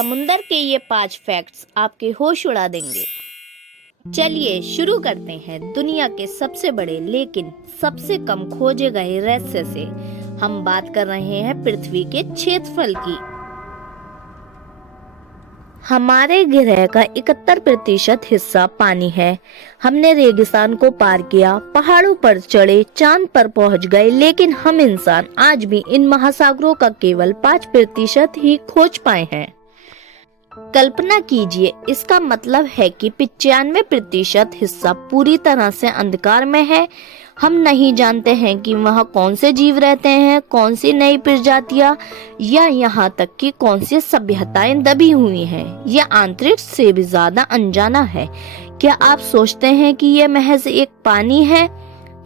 समुंदर के ये 5 फैक्ट्स आपके होश उड़ा देंगे। चलिए शुरू करते हैं दुनिया के सबसे बड़े लेकिन सबसे कम खोजे गए रहस्य से। हम बात कर रहे हैं पृथ्वी के क्षेत्रफल की। हमारे ग्रह का 71% हिस्सा पानी है। हमने रेगिस्तान को पार किया, पहाड़ों पर चढ़े, चांद पर पहुंच गए, लेकिन हम इंसान आज भी इन महासागरों का केवल 5% ही खोज पाए हैं। कल्पना कीजिए, इसका मतलब है कि 95% हिस्सा पूरी तरह से अंधकार में है। हम नहीं जानते हैं कि वहाँ कौन से जीव रहते हैं, कौन सी नई प्रजातियां या यहाँ तक कि कौन सी सभ्यताएं दबी हुई हैं। यह अंतरिक्ष से भी ज्यादा अनजाना है। क्या आप सोचते हैं कि यह महज एक पानी है?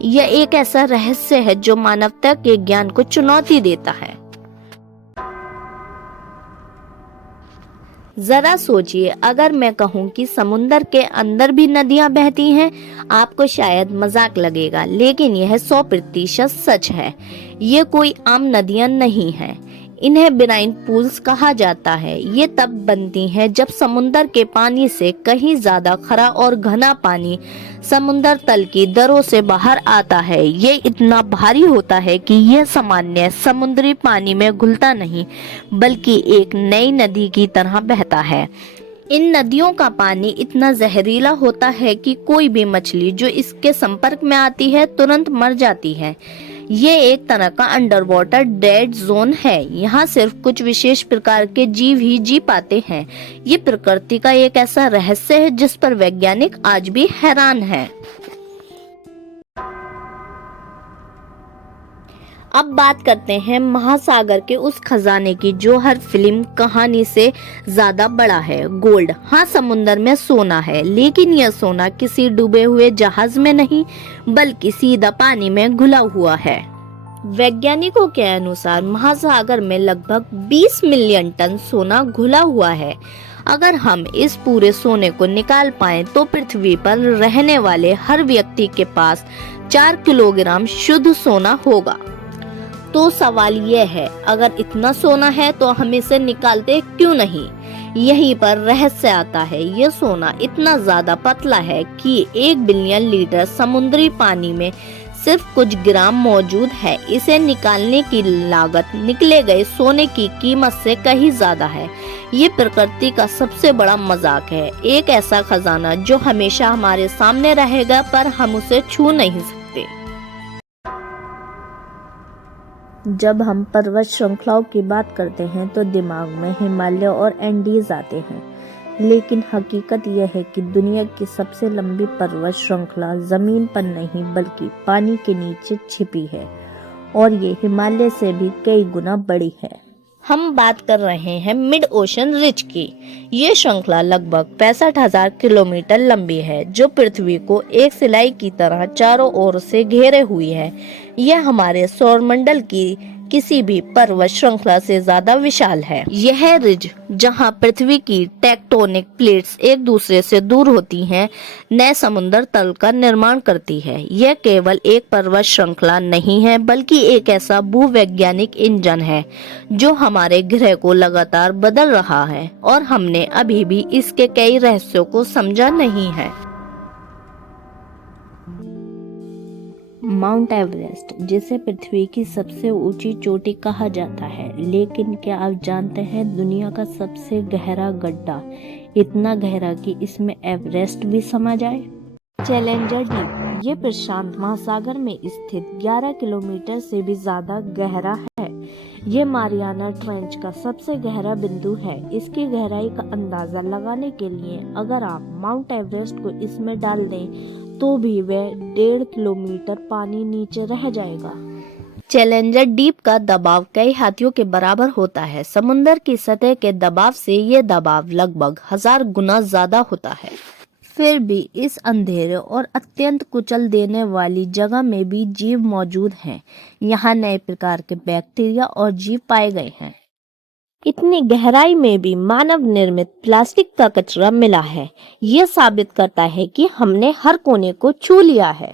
यह एक ऐसा रहस्य है जो मानवता के ज्ञान को चुनौती देता है। जरा सोचिए, अगर मैं कहूँ कि समुंदर के अंदर भी नदियां बहती हैं, आपको शायद मजाक लगेगा, लेकिन यह 100% सच है। ये कोई आम नदियां नहीं हैं। इन्हें ब्राइन पूल्स कहा जाता है। ये तब बनती हैं जब समुंदर के पानी से कहीं ज्यादा खरा और घना पानी समुंदर तल की दरों से बाहर आता है। ये इतना भारी होता है कि यह सामान्य समुद्री पानी में घुलता नहीं, बल्कि एक नई नदी की तरह बहता है। इन नदियों का पानी इतना जहरीला होता है कि कोई भी मछली जो इसके संपर्क में आती है तुरंत मर जाती है। ये एक तरह का अंडर वाटर डेड जोन है। यहाँ सिर्फ कुछ विशेष प्रकार के जीव ही जी पाते हैं। ये प्रकृति का एक ऐसा रहस्य है जिस पर वैज्ञानिक आज भी हैरान हैं। अब बात करते हैं महासागर के उस खजाने की जो हर फिल्म कहानी से ज्यादा बड़ा है। गोल्ड। हाँ, समुंदर में सोना है, लेकिन यह सोना किसी डूबे हुए जहाज में नहीं, बल्कि सीधा पानी में घुला हुआ है। वैज्ञानिकों के अनुसार महासागर में लगभग 20 मिलियन टन सोना घुला हुआ है। अगर हम इस पूरे सोने को निकाल पाएं तो पृथ्वी पर रहने वाले हर व्यक्ति के पास 4 किलोग्राम शुद्ध सोना होगा। तो सवाल यह है, अगर इतना सोना है तो हम इसे निकालते क्यों नहीं? यहीं पर रहस्य आता है। यह सोना इतना ज्यादा पतला है कि 1 बिलियन लीटर समुद्री पानी में सिर्फ कुछ ग्राम मौजूद है। इसे निकालने की लागत निकले गए सोने की कीमत से कहीं ज्यादा है। ये प्रकृति का सबसे बड़ा मजाक है। एक ऐसा खजाना जो हमेशा हमारे सामने रहेगा, पर हम उसे छू नहीं सकते। जब हम पर्वत श्रृंखलाओं की बात करते हैं तो दिमाग में हिमालय और एंडीज आते हैं, लेकिन हकीकत यह है कि दुनिया की सबसे लंबी पर्वत श्रृंखला जमीन पर नहीं बल्कि पानी के नीचे छिपी है, और ये हिमालय से भी कई गुना बड़ी है। हम बात कर रहे हैं मिड ओशन रिज की। ये श्रृंखला लगभग 65,000 किलोमीटर लंबी है, जो पृथ्वी को एक सिलाई की तरह चारों ओर से घेरे हुई है। यह हमारे सौरमंडल की किसी भी पर्वत श्रृंखला से ज्यादा विशाल है। यह रिज, जहां पृथ्वी की टेक्टोनिक प्लेट्स एक दूसरे से दूर होती हैं, नए समुद्र तल का निर्माण करती है। यह केवल एक पर्वत श्रृंखला नहीं है, बल्कि एक ऐसा भूवैज्ञानिक इंजन है जो हमारे ग्रह को लगातार बदल रहा है, और हमने अभी भी इसके कई रहस्यों को समझा नहीं है। माउंट एवरेस्ट, जिसे पृथ्वी की सबसे ऊंची चोटी कहा जाता है, लेकिन क्या आप जानते हैं दुनिया का सबसे गहरा गड्ढा इतना गहरा कि इसमें एवरेस्ट भी समा जाए? चैलेंजर डीप, ये प्रशांत महासागर में स्थित 11 किलोमीटर से भी ज्यादा गहरा है। ये मारियाना ट्रेंच का सबसे गहरा बिंदु है। इसकी गहराई का अंदाजा लगाने के लिए अगर आप माउंट एवरेस्ट को इसमें डाल दें तो भी वह 1.5 किलोमीटर पानी नीचे रह जाएगा। चैलेंजर डीप का दबाव कई हाथियों के बराबर होता है। समुद्र की सतह के दबाव से यह दबाव लगभग 1000 गुना ज्यादा होता है। फिर भी इस अंधेरे और अत्यंत कुचल देने वाली जगह में भी जीव मौजूद हैं। यहाँ नए प्रकार के बैक्टीरिया और जीव पाए गए हैं। इतनी गहराई में भी मानव निर्मित प्लास्टिक का कचरा मिला है। यह साबित करता है कि हमने हर कोने को छू लिया है।